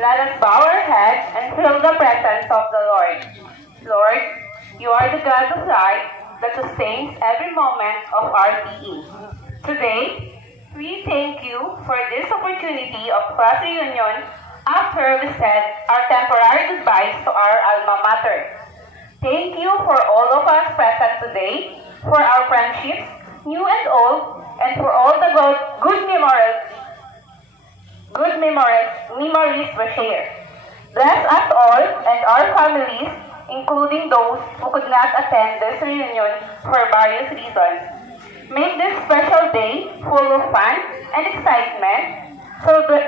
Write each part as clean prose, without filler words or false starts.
Let us bow our heads and feel the presence of the Lord. Lord, you are the God of life that sustains every moment of our being. Today, we thank you for this opportunity of class reunion after we said our temporary goodbyes to our alma mater. Thank you for all of us present today, for our friendships, new and old, and for all the good memories we share. Bless us all and our families, including those who could not attend this reunion for various reasons. Make this special day full of fun and excitement,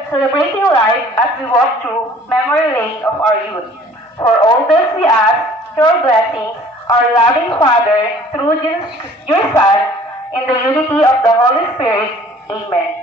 celebrating life as we walk through memory lane of our youth. For all this we ask your blessings, our loving Father, through Jesus, your Son, in the unity of the Holy Spirit. Amen.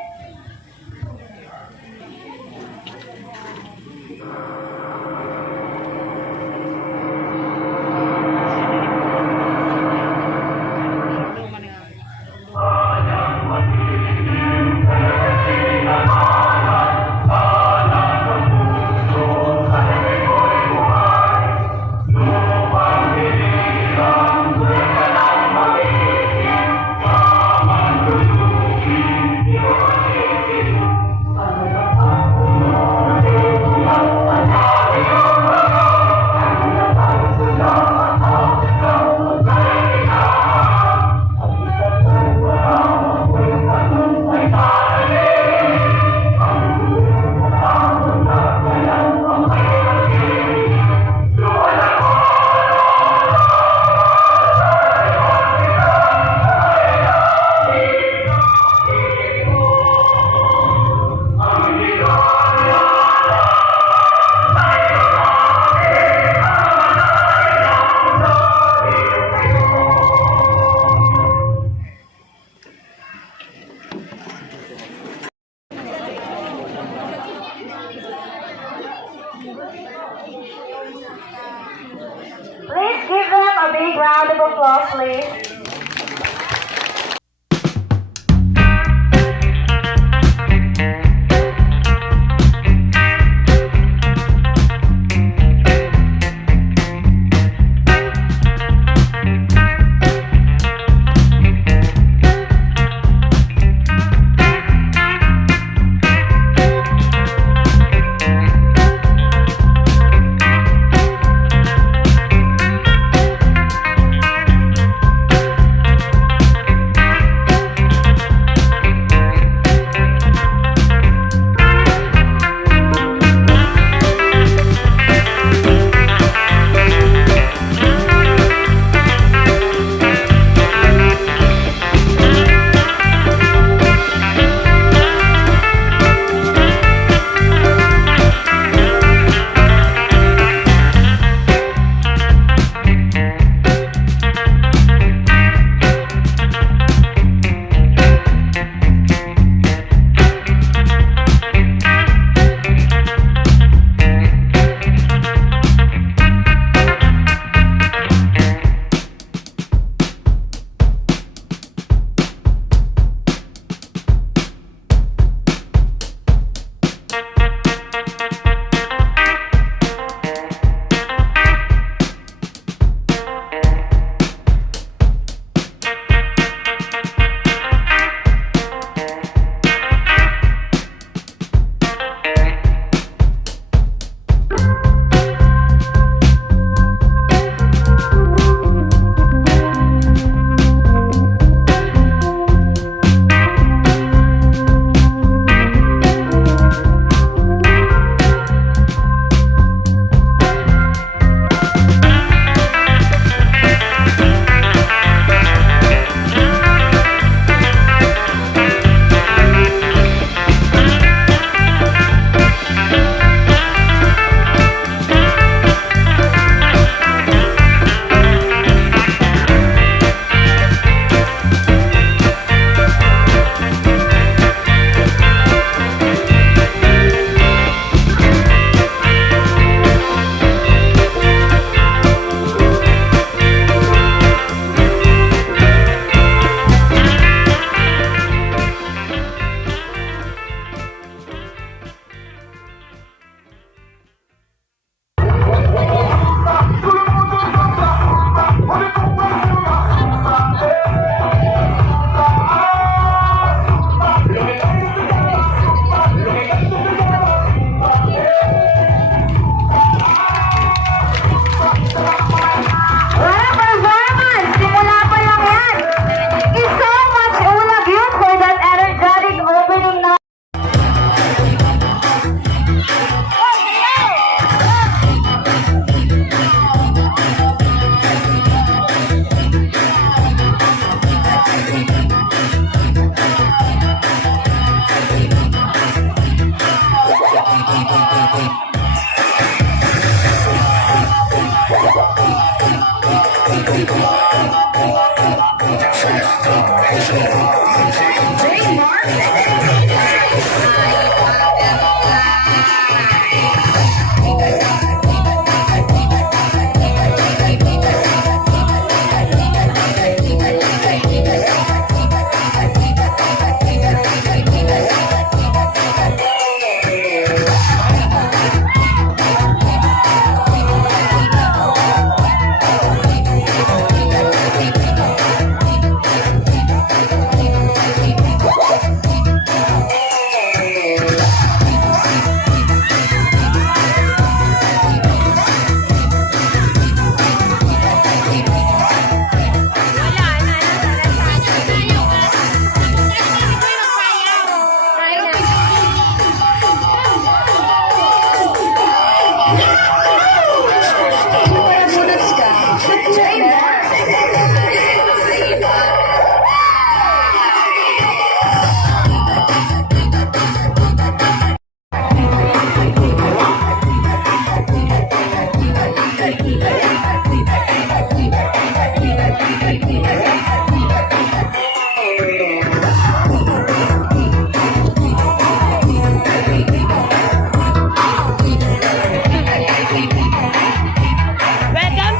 Please give them a big round of applause, please. Welcome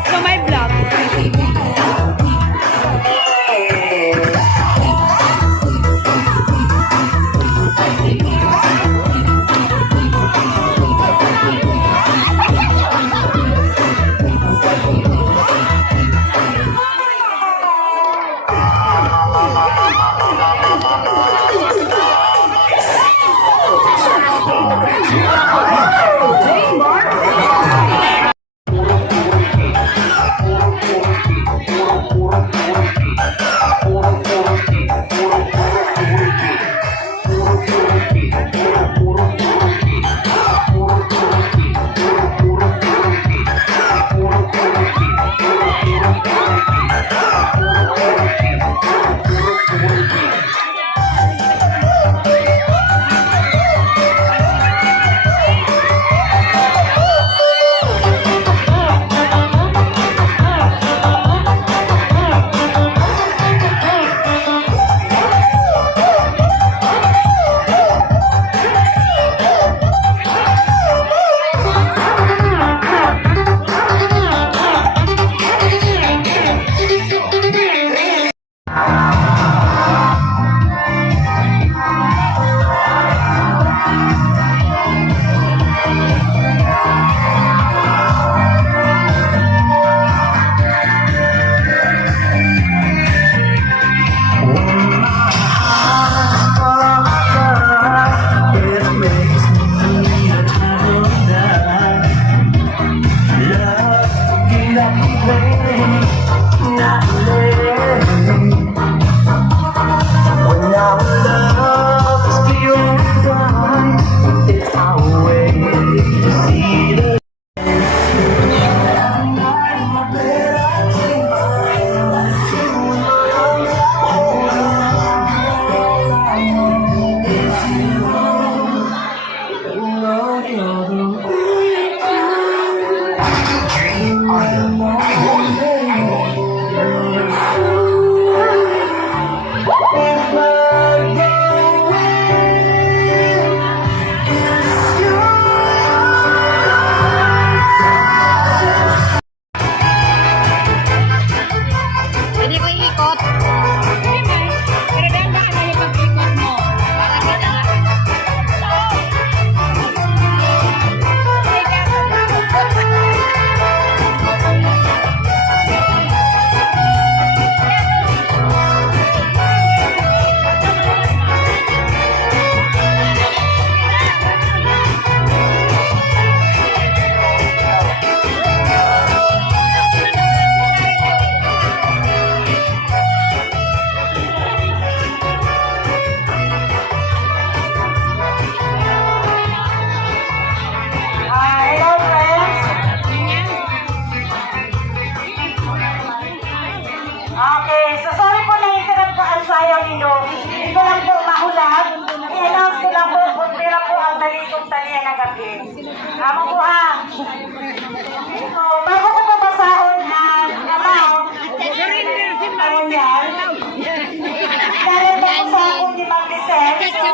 to my vlog. lagi. Amo ko So, bago ko mabasahon ang amount, ano yan? Dahil bago sa akong ni Ma'am Lisel, so,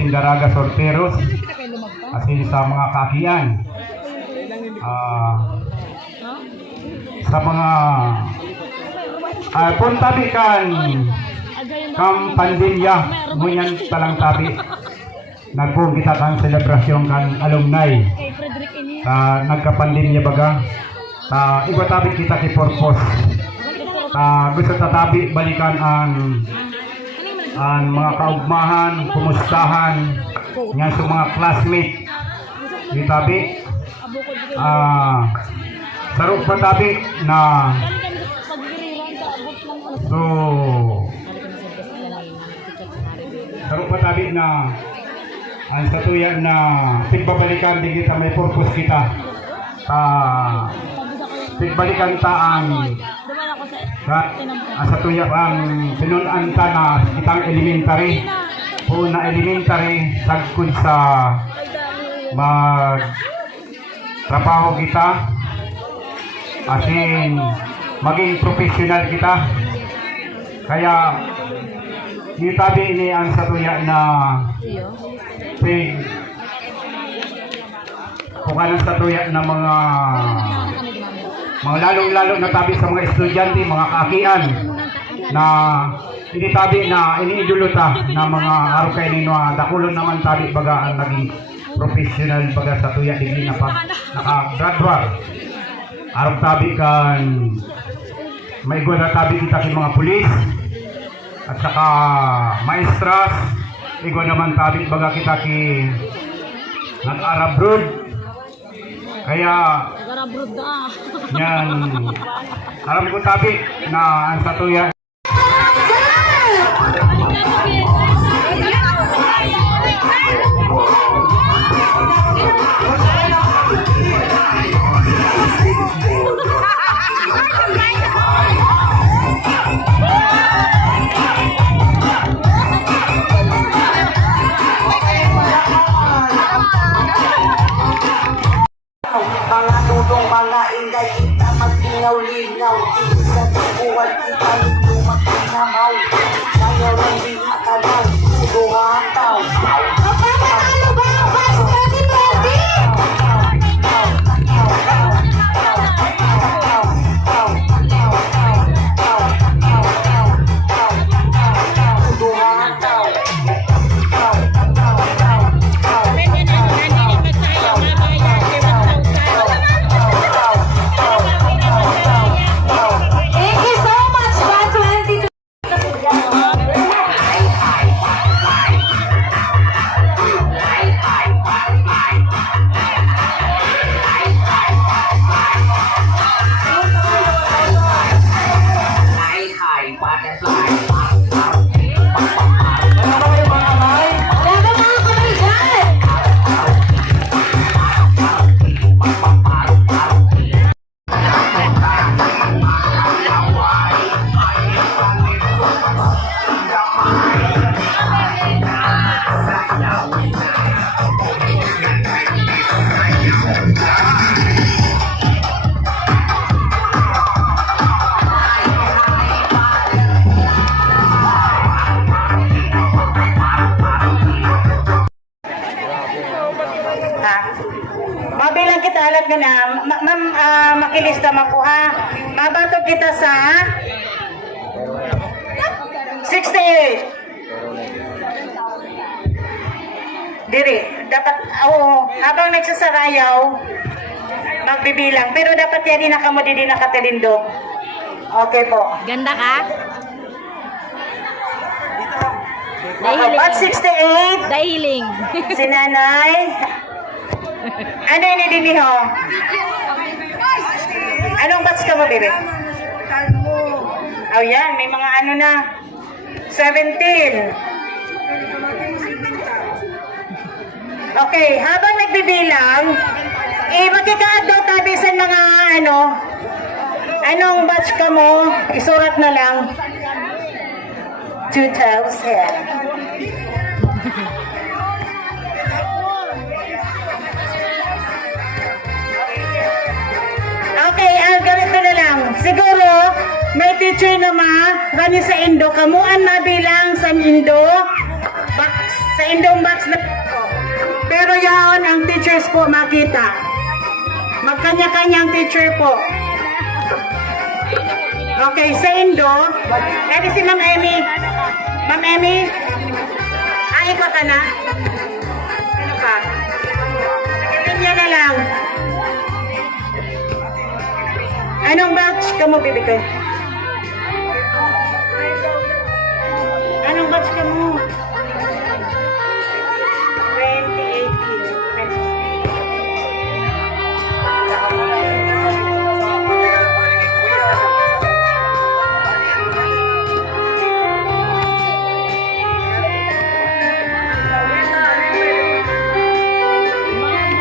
asin daraga sorteros, asin sa mga kakian, sa mga puntabi kan pandemya, ngunyan talang tabi, nagpong kita kan selebrasyon kan alumni, nagka-pandemya baga, iba tabi kita ki purpose, gusto tatabi balikan ang mga kaugmahan, kumustahan nga sa mga classmate itabi sarap patabi na sarap patabi na ang satuya na tigbabalikan di kita may purpose kita tigbalikan ta ang sa tuya ang pinunan ta na kitang elementary o na elementary sagkod sa mag trabaho kita asin maging professional kita kaya itabi ini ang sa tuya na kung anong sa tuya na mga lalong-lalo na tabi sa mga estudyante, mga kaakian na initabi na iniiduluta na mga araw kayo nino dakulon naman tabi baga ang naging professional baga sa tuya digli na pa naka-graduate araw tabi kan may na tabi kita kin mga pulis at saka maestras igwa naman tabi baga kita ki nag-Arab road kaya yan alam ko tabi na ang satuya mga tulong, mga ingay, kita maglinaw-linaw. Sa buwan, kita nito magkinamaw. Sayaw ng liha ka lang, tuduhataw. Ano ba? Baso natin pwede! na, ma'am, makilista man po ha. Mabatog kita sa 68. Diri, dapat, habang nagsasarayaw, magbibilang. Pero dapat yan din nakamo din nakatalindong. Okay po. Ganda ka? Bat 68, Dahiling. si nanay. Ano yun din ho? Anong batch ka mo, bebe? Oh, yan. May mga ano na. 17. Okay, habang nagbibilang, magkika-add daw tabi sa mga ano, anong batch ka mo, isurat na lang. 2000. Okay, ganito na lang. Siguro, may teacher naman, kani sa Indo, kamuan na bilang sa Indo, box, sa Indong box na. Pero yan, ang teachers po makita. Magkanya-kanyang teacher po. Okay, sa Indo, edi si Ma'am Emmy. Ma'am Emmy, iba ka na? Ano ka? Linya na lang. Anong batch ka mo, bibigay? Anong batch ka mo? 2018.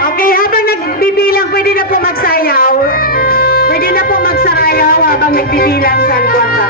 Okay, habang nagbibilang, pwede na po magsayaw. Pwede na po magsarayaw habang nagbibilang sa kwarta.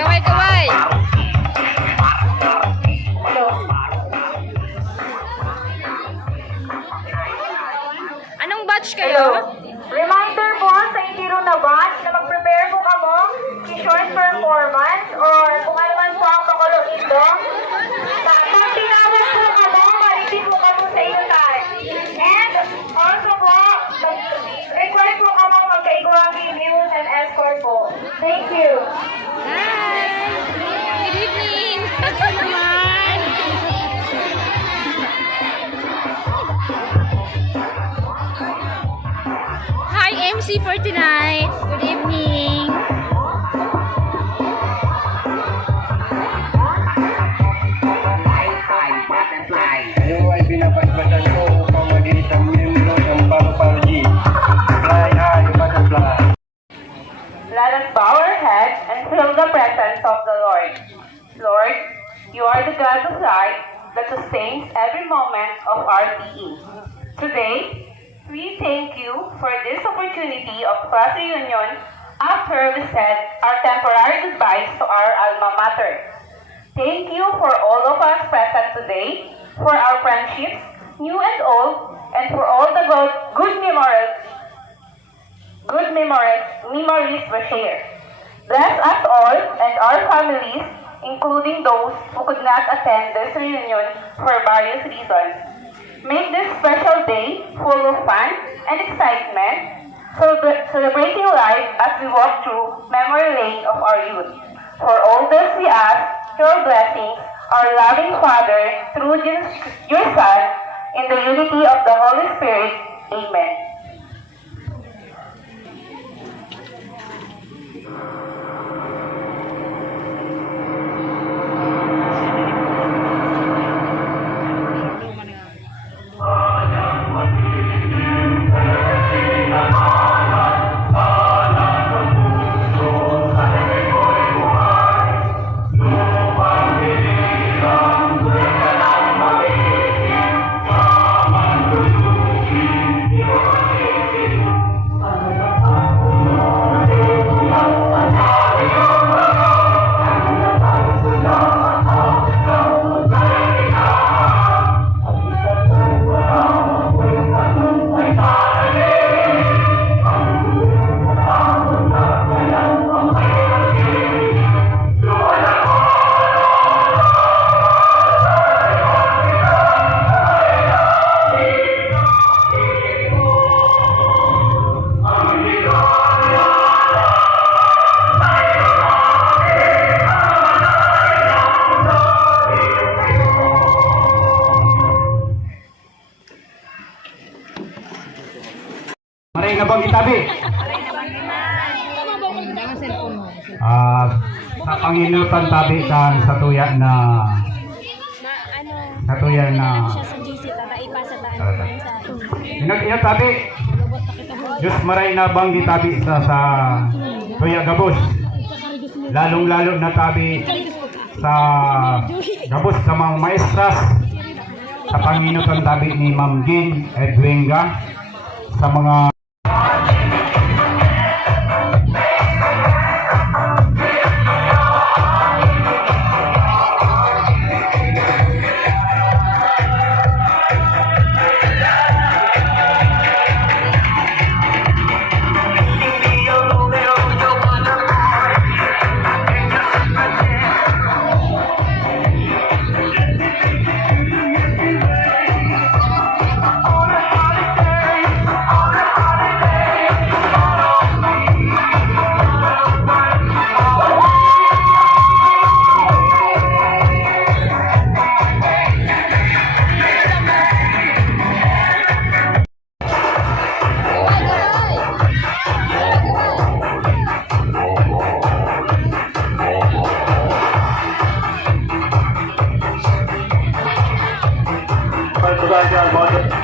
Kaway-kaway. Anong batch kayo? Reminder po sa Indiro na batch na mag-prepare po kamo i-short performance or kung ano man po ang pakulo ito. Pag tinawag po kamo, maritin po kamo sa iyo time. And also po, require po kamo magkaigwagi news and escort po. Thank you. Hi! Good evening! Ito naman! Hi, MC for tonight! Good evening! Kayo ay binabasbasan ko upang maging isang miyembro ng Pampalgi. Fly high, butterfly. Let us bow our heads and feel the presence of the Lord. Lord, you are the God of life that sustains every moment of our being. Today, we thank you for this opportunity of class reunion After we said our temporary goodbyes to our alma mater. Thank you for all of us present today, for our friendships, new and old, and for all the good memories we share. Bless us all and our families, including those who could not attend this reunion for various reasons. Make this special day full of fun and excitement, celebrating life as we walk through memory lane of our youth. For all this we ask your blessings, our loving Father, through your Son, in the unity of the Holy Spirit. Amen. Maray na bang itabi? Sa Panginutan tabi kan sa tuya na siya sa GC, tataipasa inag tabi. Diyos maray na bang itabi sa tuya gabos. Lalong-lalo na tabi sa gabos sa mga maestras sa Panginutan tabi ni Ma'am Gin Edwinga, sa mga Bye-bye,